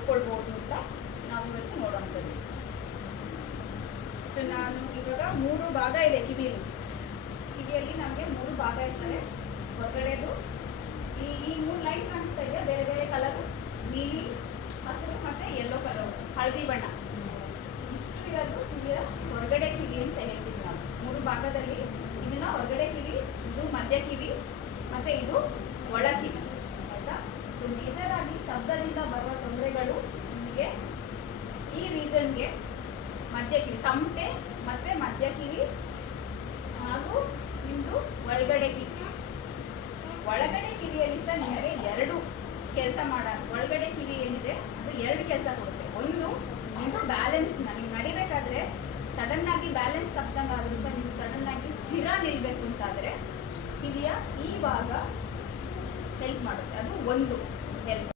ನೋಡ್ಕೊಳ್ಬೋದು ಅಂತ ನಾವು ಇವತ್ತು ನೋಡೋವಂಥದ್ದು. ಸೊ ನಾನು ಇವಾಗ 3 ಭಾಗ ಇದೆ ಕಿವಿಯಲ್ಲಿ ನಮಗೆ 3 ಭಾಗ ಇರ್ತವೆ. ಹೊರಗಡೆದು ಈ 3 ಲೈನ್ ಕಾಣಿಸ್ತಾ ಇದೆ, ಬೇರೆ ಬೇರೆ ಕಲರು, ನೀಲಿ, ಹಸಿರು ಮತ್ತು ಯೆಲ್ಲೋ ಕಲರ್, ಹಳದಿ ಬಣ್ಣ. ಇಷ್ಟು ಇರೋದು ಕಿವಿಯ ಹೊರಗಡೆ ಕಿವಿ ಅಂತ ಹೇಳ್ತೀವಿ ನಾವು. 3 ಭಾಗದಲ್ಲಿ ಇದನ್ನ ಹೊರಗಡೆ ಕಿವಿ, ಇದು ಮಧ್ಯ ಕಿವಿ ಮತ್ತು ಇದು ಒಳ ಕಿವಿ, ಆಯಿತಾ. ಸೊ ಮೇಜರ್ ಆಗಿ ಶಬ್ದದಿಂದ ಬರುವ ತೊಂದರೆಗಳು ನಿಮಗೆ ಈ ರೀಜನ್ಗೆ ಮಧ್ಯ ಕಿವಿ, ತಮಟೆ ಮತ್ತು ಮಧ್ಯ ಕಿವಿ ಹಾಗೂ ನಿಮ್ಮದು ಒಳಗಡೆ ಕಿವಿ. ಒಳಗಡೆ ಕಿವಿಯಲ್ಲಿ ಸಹ ನಿಮಗೆ 2 ಕೆಲಸ ಒಳಗಡೆ ಕಿವಿ ಏನಿದೆ ಅದು 2 ಕೆಲಸ ಕೊಡುತ್ತೆ. ಒಂದು ಬ್ಯಾಲೆನ್ಸ್, ನೀವು ನಡಿಬೇಕಾದ್ರೆ ಸಡನ್ ಆಗಿ ಬ್ಯಾಲೆನ್ಸ್ ತಪ್ಪದಂಗೆ ಆದರೂ ಸಹ ನೀವು ಸಡನ್ ಆಗಿ ಸ್ಥಿರ ನಿಲ್ಲಬೇಕು ಅಂತಾದರೆ ಕಿವಿಯ ಈ ಭಾಗ ಹೆಲ್ಪ್ ಮಾಡುತ್ತೆ, ಅದು ಒಂದು ಹೆಲ್ಪ್.